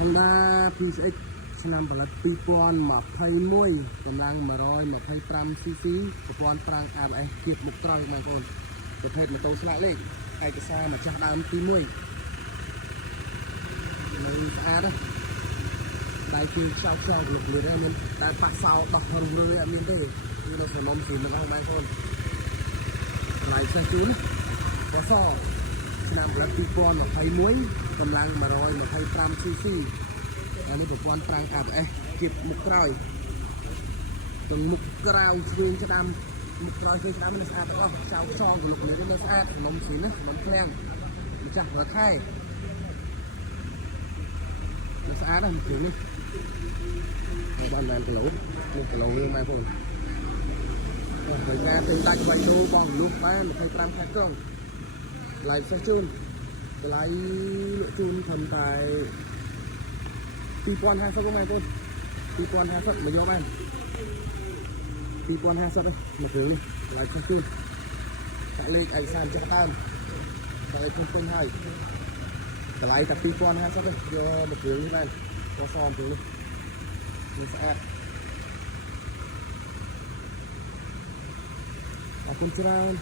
Honda PSX ឆ្នាំផលិត2021កម្លាំង 125cc ប្រព័ន្ធប្រាំង ABS គៀបមុខក្រោយបងប្អូនប្រភេទម៉ូតូស្លាកលេខឯកសារម្ចាស់ដើមទី1នៅស្អាតណាស់ដៃពីខ្សោខ្សោលោកលឿនហើយមានតែប៉ះសោដោះរំរឿយអត់មានទេគឺនៅសំណុំស៊ីនឹងអស់បងប្អូនថ្លៃផ្សេងជូនពណ៌សឆ្នាំផលិត2021កម្លាំង 125cc នេះប្រព័ន្ធប្រាំង ABS គៀបមុខក្រោយទាំងមុខក្រៅឆ្វេងស្ដាំមុខក្រោយឆ្វេងស្ដាំនេះស្អាតទាំងអស់ខ្សោខ្សោលោកលឿននេះស្អាតសំណុំស៊ីនេះសំណុំឃ្លាំងម្ចាស់ប្រថែស្អាតណាស់គ្រឿងនេះហើយបានបានគីឡូនេះគីឡូវាមកបងហើយការទិញដាច់3ដូបងលុះបាន25ខែកងថ្លៃផ្សេងជូនថ្លៃលក់ជូនធំតែ2050បងប្អូន2050មកយកបាន2050មកគ្រឿងនេះថ្លៃផ្សេងជូនចាក់លេខឯកសារចាស់ដើមចាក់លេខពេញហើយតម្លៃតែ2050ទេយកមកគ្រឿងនេះបានពណ៌សគ្រឿងនេះស្អាតអរគុណច្រើន